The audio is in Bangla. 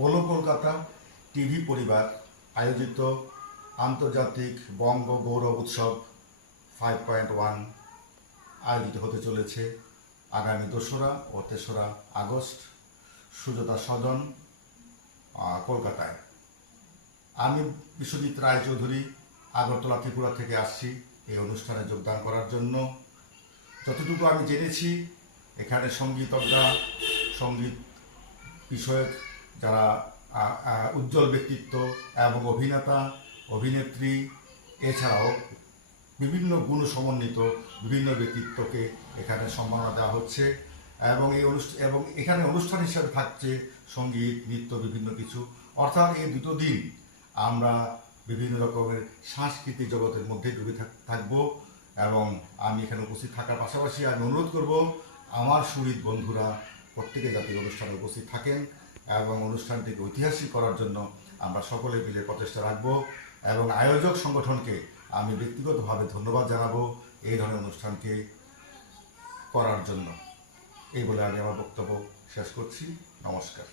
হলো কলকাতা টিভি পরিবার আয়োজিত আন্তর্জাতিক বঙ্গ গৌরব উৎসব 5.1 আয়োজিত হতে চলেছে আগামী 2রা ও 3রা আগস্ট সুজাতা সদন কলকাতায়। আমি বিশ্বজিৎ রায়চৌধুরী আগরতলা ত্রিপুরা থেকে আসছি এই অনুষ্ঠানে যোগদান করার জন্য। যতটুকু আমি জেনেছি এখানে সঙ্গীতজ্ঞরা, সঙ্গীত বিষয়ক যারা উজ্জ্বল ব্যক্তিত্ব এবং অভিনেতা অভিনেত্রী এছাড়াও বিভিন্ন গুণ সমন্বিত বিভিন্ন ব্যক্তিত্বকে এখানে সম্মাননা দেওয়া হচ্ছে এবং এখানে অনুষ্ঠান হিসাবে থাকছে সঙ্গীত নৃত্য বিভিন্ন কিছু, অর্থাৎ এই দুটো দিন আমরা বিভিন্ন রকমের সাংস্কৃতিক জগতের মধ্যে ডুবে থাকব। এবং আমি এখানে উপস্থিত থাকার পাশাপাশি আমি অনুরোধ করব আমার সুহৃদ বন্ধুরা প্রত্যেকে যাতে অনুষ্ঠানে উপস্থিত থাকেন এবং অনুষ্ঠানটিকে ঐতিহাসিক করার জন্য আমরা সকলে মিলে প্রচেষ্টা রাখব। এবং আয়োজক সংগঠনকে আমি ব্যক্তিগতভাবে ধন্যবাদ জানাবো এই ধরনের অনুষ্ঠানকে করার জন্য। এই বলে আমি আমার বক্তব্য শেষ করছি। নমস্কার।